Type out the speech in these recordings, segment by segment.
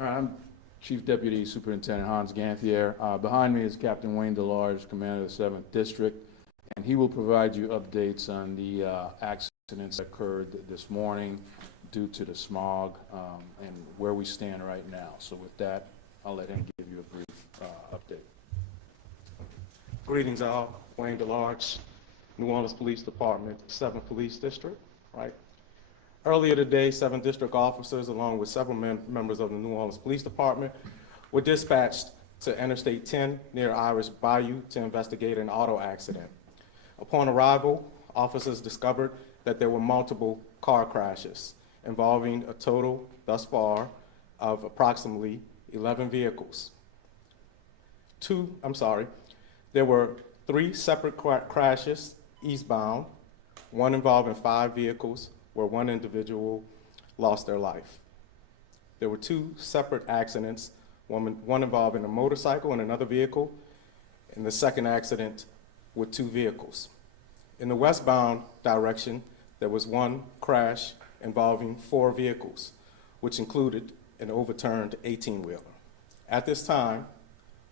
I'm Chief Deputy Superintendent Hans Ganthier. Behind me is Captain Wayne DeLarge, Commander of the 7th District, and he will provide you updates on the accidents that occurred this morning due to the smog and where we stand right now. So with that, I'll let him give you a brief update. Greetings all, Wayne DeLarge, New Orleans Police Department, 7th Police District, right? Earlier today, 7th District officers, along with several members of the New Orleans Police Department, were dispatched to Interstate 10 near Irish Bayou to investigate an auto accident. Upon arrival, officers discovered that there were multiple car crashes involving a total, thus far, of approximately 11 vehicles. There were 3 separate crashes eastbound, one involving 5 vehicles, where 1 individual lost their life. There were 2 separate accidents, one involving a motorcycle and another vehicle, and the second accident with 2 vehicles. In the westbound direction, there was 1 crash involving 4 vehicles, which included an overturned 18-wheeler. At this time,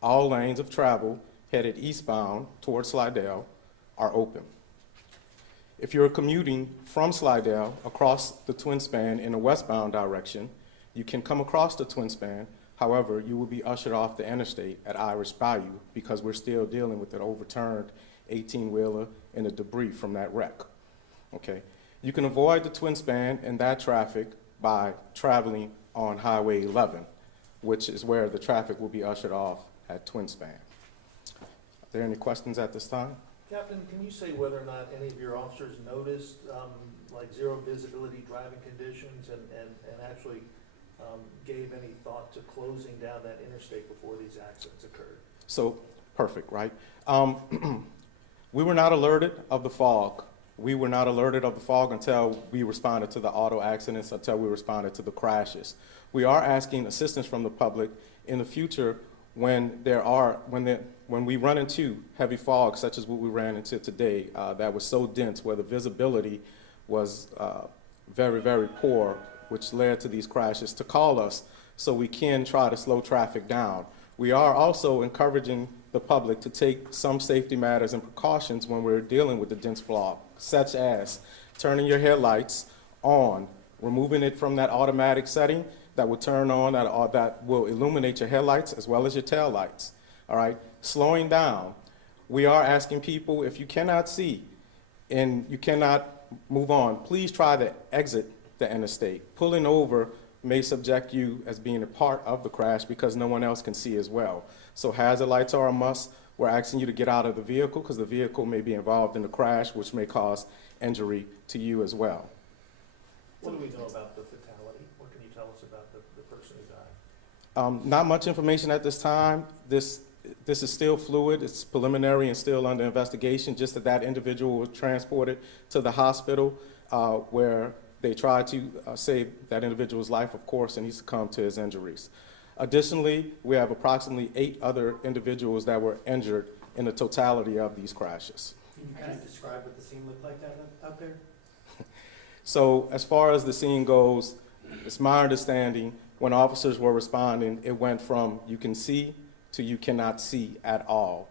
all lanes of travel headed eastbound towards Slidell are open. If you're commuting from Slidell across the twin span in a westbound direction, you can come across the twin span. However, you will be ushered off the interstate at Irish Bayou because we're still dealing with an overturned 18-wheeler and the debris from that wreck. Okay. You can avoid the twin span and that traffic by traveling on Highway 11, which is where the traffic will be ushered off at twin span. Are there any questions at this time? Captain, can you say whether or not any of your officers noticed like zero visibility driving conditions and actually gave any thought to closing down that interstate before these accidents occurred? So, perfect, right? We were not alerted of the fog. We were not alerted of the fog until we responded to the auto accidents, until we responded to the crashes. We are asking assistance from the public in the future when we run into heavy fog, such as what we ran into today, that was so dense where the visibility was very, very poor, which led to these crashes, to call us so we can try to slow traffic down. We are also encouraging the public to take some safety matters and precautions when we're dealing with the dense fog, such as turning your headlights on, removing it from that automatic setting that will turn on, that will illuminate your headlights as well as your tail lights. All right, slowing down. We are asking people, if you cannot see and you cannot move on, please try to exit the interstate. Pulling over may subject you as being a part of the crash because no one else can see as well. So hazard lights are a must. We're asking you to get out of the vehicle because the vehicle may be involved in the crash, which may cause injury to you as well. What do we know about the fatality? What can you tell us about the person who died? Not much information at this time. This is still fluid. It's preliminary and still under investigation. Just that individual was transported to the hospital where they tried to save that individual's life, of course, and he succumbed to his injuries. Additionally, we have approximately 8 other individuals that were injured in the totality of these crashes. Can you kind of describe what the scene looked like out there? So as far as the scene goes, it's my understanding when officers were responding, it went from you can see to you cannot see at all.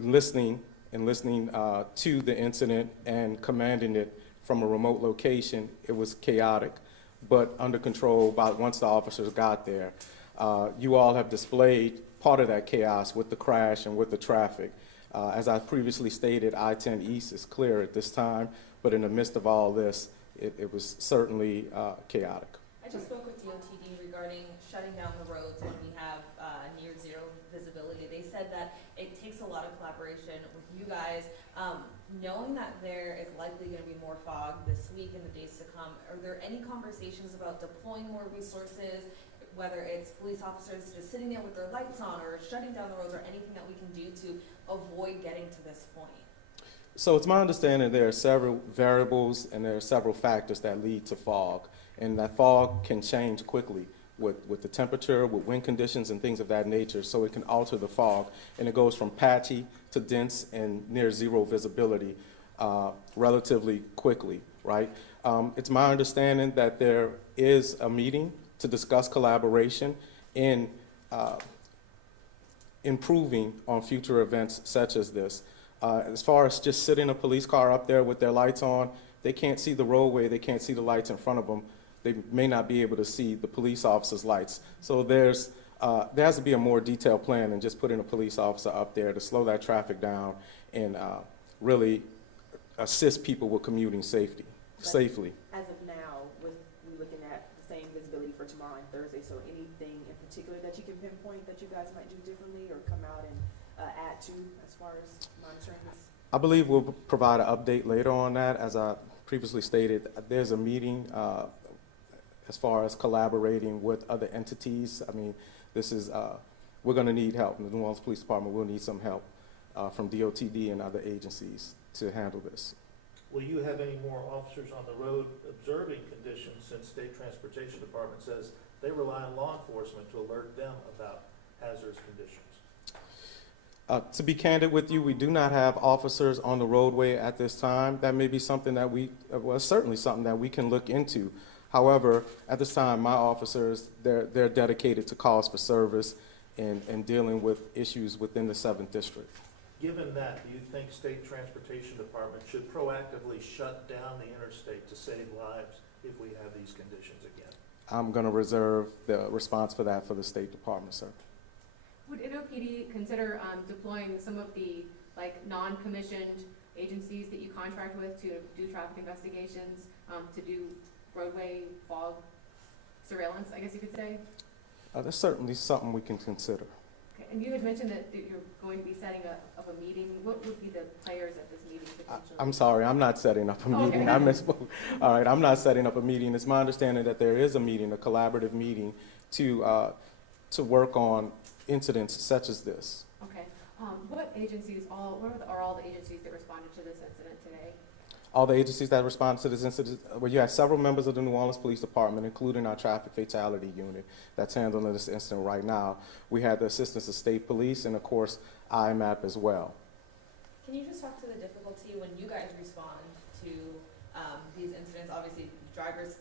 Listening to the incident and commanding it from a remote location, it was chaotic, but under control once the officers got there. You all have displayed part of that chaos with the crash and with the traffic. As I previously stated, I-10 East is clear at this time, but in the midst of all this, it was certainly chaotic. I just spoke with NOPD regarding shutting down the roads when we have near zero visibility. They said that it takes a lot of collaboration with you guys. Knowing that there is likely going to be more fog this week and the days to come, are there any conversations about deploying more resources, whether it's police officers just sitting there with their lights on or shutting down the roads, or anything that we can do to avoid getting to this point? So it's my understanding there are several variables and there are several factors that lead to fog, and that fog can change quickly with the temperature, with wind conditions and things of that nature, so it can alter the fog, and it goes from patchy to dense and near zero visibility relatively quickly, right? It's my understanding that there is a meeting to discuss collaboration in improving on future events such as this. As far as just sitting a police car up there with their lights on, they can't see the roadway, they can't see the lights in front of them. They may not be able to see the police officer's lights. So there has to be a more detailed plan than just putting a police officer up there to slow that traffic down and really assist people with commuting safely. As of now, with we looking at the same visibility for tomorrow and Thursday, so anything in particular that you can pinpoint that you guys might do differently or come out and add to as far as monitoring this? I believe we'll provide an update later on that. As I previously stated, there's a meeting as far as collaborating with other entities. I mean, this is, we're going to need help. The New Orleans Police Department will need some help from DOTD and other agencies to handle this. Will you have any more officers on the road observing conditions, since State Transportation Department says they rely on law enforcement to alert them about hazardous conditions? To be candid with you, we do not have officers on the roadway at this time. That may be something that well, certainly something that we can look into. However, at this time, my officers, they're dedicated to calls for service and dealing with issues within the 7th District. Given that, do you think State Transportation Department should proactively shut down the interstate to save lives if we have these conditions again? I'm going to reserve the response for that for the State Department, sir. Would NOPD consider deploying some of the non-commissioned agencies that you contract with to do traffic investigations, to do roadway fog surveillance, I guess you could say? That's certainly something we can consider. Okay. And you had mentioned that you're going to be setting up a meeting. What would be the players at this meeting potentially? I'm sorry, I'm not setting up a meeting. Okay. I misspoke. All right, I'm not setting up a meeting. It's my understanding that there is a meeting, a collaborative meeting, to work on incidents such as this. Okay. What agencies, are all the agencies that responded to this incident today? All the agencies that respond to this incident, well, you have several members of the New Orleans Police Department, including our traffic fatality unit that's handling this incident right now. We had the assistance of state police and, of course, IMAP as well. Can you just talk to the difficulty when you guys respond to these incidents? Obviously, drivers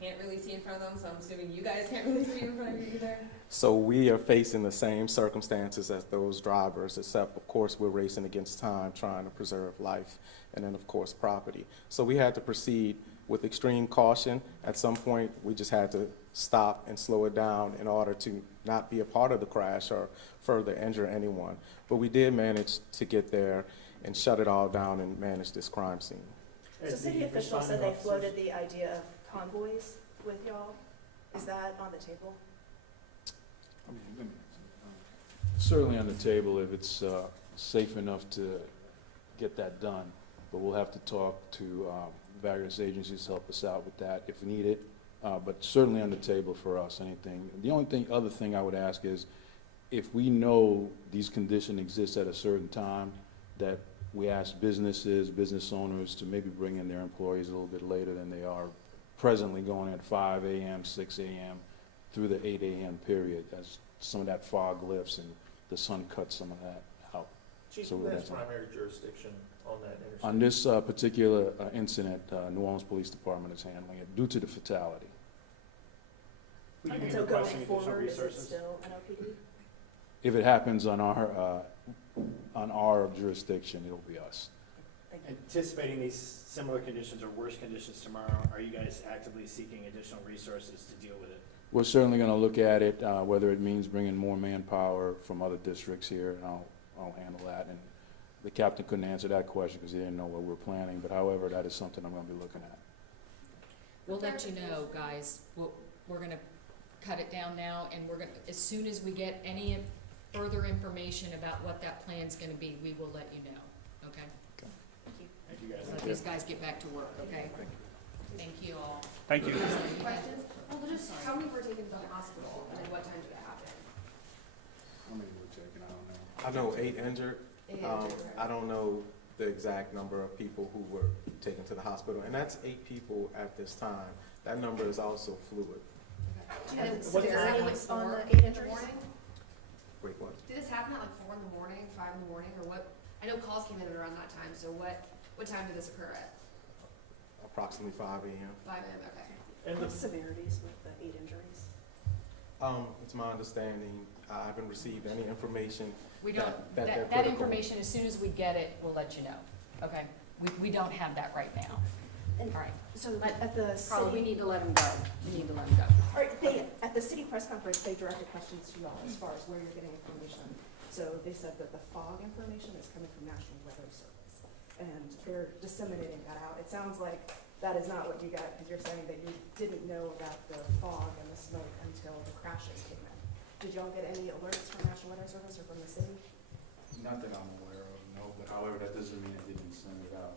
can't really see in front of them, so I'm assuming you guys can't really see in front of you either. So we are facing the same circumstances as those drivers, except, of course, we're racing against time, trying to preserve life, and then, of course, property. So we had to proceed with extreme caution. At some point, we just had to stop and slow it down in order to not be a part of the crash or further injure anyone. But we did manage to get there and shut it all down and manage this crime scene. So As city the officials said responding they officers- floated the idea of convoys with y'all. Is that on the table? Certainly on the table if it's safe enough to get that done, but we'll have to talk to various agencies to help us out with that if needed, but certainly on the table for us, anything. The only other thing I would ask is, if we know these conditions exist at a certain time, that we ask business owners to maybe bring in their employees a little bit later than they are presently, going at 5 a.m., 6 a.m. through the 8 a.m. period, as some of that fog lifts and the sun cuts some of that out. Chief, So who has that's- primary jurisdiction on that interstate? On this particular incident, New Orleans Police Department is handling it due to the fatality. Would you And be so requesting going additional forward, is it resources? still NOPD? If it happens on our jurisdiction, it'll be us. Thank you. Anticipating these similar conditions or worse conditions tomorrow, are you guys actively seeking additional resources to deal with it? We're certainly going to look at it, whether it means bringing more manpower from other districts here, and I'll handle that. And the captain couldn't answer that question because he didn't know what we're planning, but however, that is something I'm going to be looking at. We'll let you know, guys. We're gonna cut it down now, and we're gonna, as soon as we get any further information about what that plan's gonna be, we will let you know, okay? Thank you, guys. Let these guys get back to work, okay? Thank you all. Thank you. Questions? Well, just how many were taken to the hospital, and then what time did it happen? How many we're taking, I don't know. I know 8 injured. I don't know the exact number of people who were taken to the hospital, and that's 8 people at this time. That number is also fluid. Do you know the What severity time like was on 4 the in 8 the injuries? morning? Wait, what? Did this happen at like 4 in the morning, 5 in the morning, or what? I know calls came in at around that time, so what time did this occur at? Approximately 5 a.m. 5 a.m., okay. And What severities with the 8 injuries? It's my understanding, I haven't received any information. We don't, That they're that critical. information, as soon as we get it, we'll let you know, okay? We don't have that right now. And All right. so at the Carla, we city, need to let them go. We need to let them go. all right, at the city press conference, they directed questions to y'all as far as where you're getting information. So they said that the fog information is coming from National Weather Service, and they're disseminating that out. It sounds like that is not what you got, because you're saying that you didn't know about the fog and the smoke until the crashes came in. Did y'all get any alerts from National Weather Service or from the city? Not that I'm aware of, no, but however, that doesn't mean I didn't send it out.